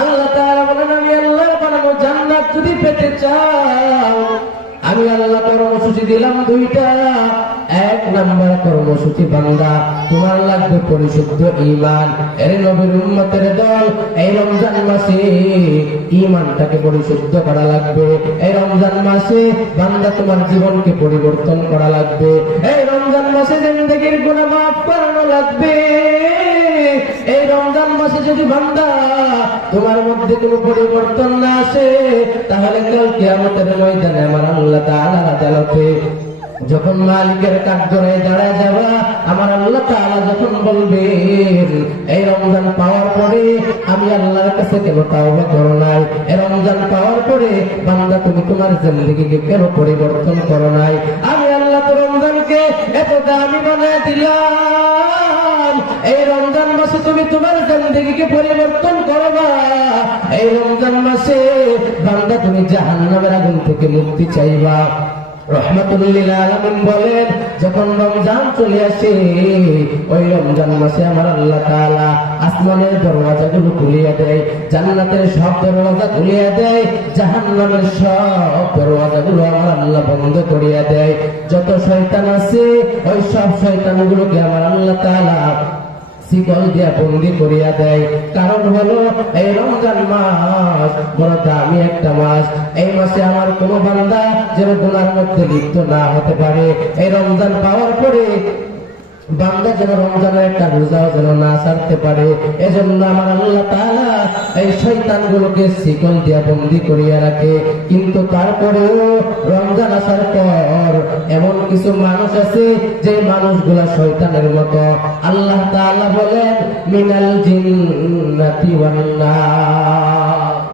আল্লাহ তাআলা বলেন, আমি আল্লাহর বানানো জান্নাত যদি পেতে চাও, আমি আল্লাহ কর্মসূচি দিলাম দুইটা। এক নাম্বার কর্মসূচি, বান্দা তোমার লাগবে পরিশুদ্ধ ঈমান। এর নবীর উম্মতের দল, এই রমজান মাসে ঈমানটাকে পরিশুদ্ধ করা লাগবে। এই রমজান মাসে বান্দা তোমার জীবনকে পরিবর্তন করা লাগবে। এই রমজান মাসে জিন্দেগির গুনাহ মাফ করানো লাগবে। এই রমজান মাসে যদি বান্দা তোমার মধ্যে কোনো পরিবর্তন না আসে, তাহলে কাল কিয়ামতের ময়দানে আমার আল্লাহ তাআলার আদালতে যখন মালিকের কাঠগড়ায় দাঁড়ায় যাবা, আমার আল্লাহ তাআলা যখন বলবেন, এই রমজান পাওয়ার পরে আমি আল্লাহর কাছে কেন তাওবা করো নাই? এই রমজান পাওয়ার পরে বান্দা তুমি তোমার জিন্দেগিকে কেন পরিবর্তন করো নাই? আমি আল্লাহ তো রমজানকে এত দামি বানায় দিলাম, এই রমজান মাসে তুমি তোমার জিন্দেগিকে পরিবর্তন করবা। এই রমজান মাসে বান্দা তুমি জাহান্নামের আগুন থেকে মুক্তি চাইবা। রহমাতুল লিল আলামিন বলেন, যখন রমজান চলে আসে, ওই রমজান মাসে আমার আল্লাহ তাআলা আসমানের দরওয়াজাগুলো খুলিয়ে দেয়, জান্নাতের সব দরওয়াজা খুলিয়ে দেয়, জাহান্নামের সব দরওয়াজাগুলো আমার আল্লাহ বন্ধ করিয়া দেয়। যত শয়তান আছে ওই সব শয়তানগুলোকে আমার আল্লাহ তাআলা শিকল দিয়া বন্দি করিয়া দেয়। কারণ হলো এই রমজান মাস বড় দামি একটা মাস। এই মাসে আমার কোনো বান্দা যেন গুনার মধ্যে লিপ্ত না হতে পারে। এই রমজান পাওয়ার পরে বান্দা যেন রমজানের একটা রোজাও যেন না ছাড়তে পারে। এজন্য আমার আল্লাহ তাআলা এই শয়তানগুলোকে শিকল দিয়া বন্দি করিয়া রাখে। কিন্তু তারপরেও রমজান আসার পর এমন কিছু মানুষ আছে যে মানুষগুলা শয়তানের মতো। আল্লাহ তাআলা বলেন, মিনাল জিন্নাতি ওয়ান নাস,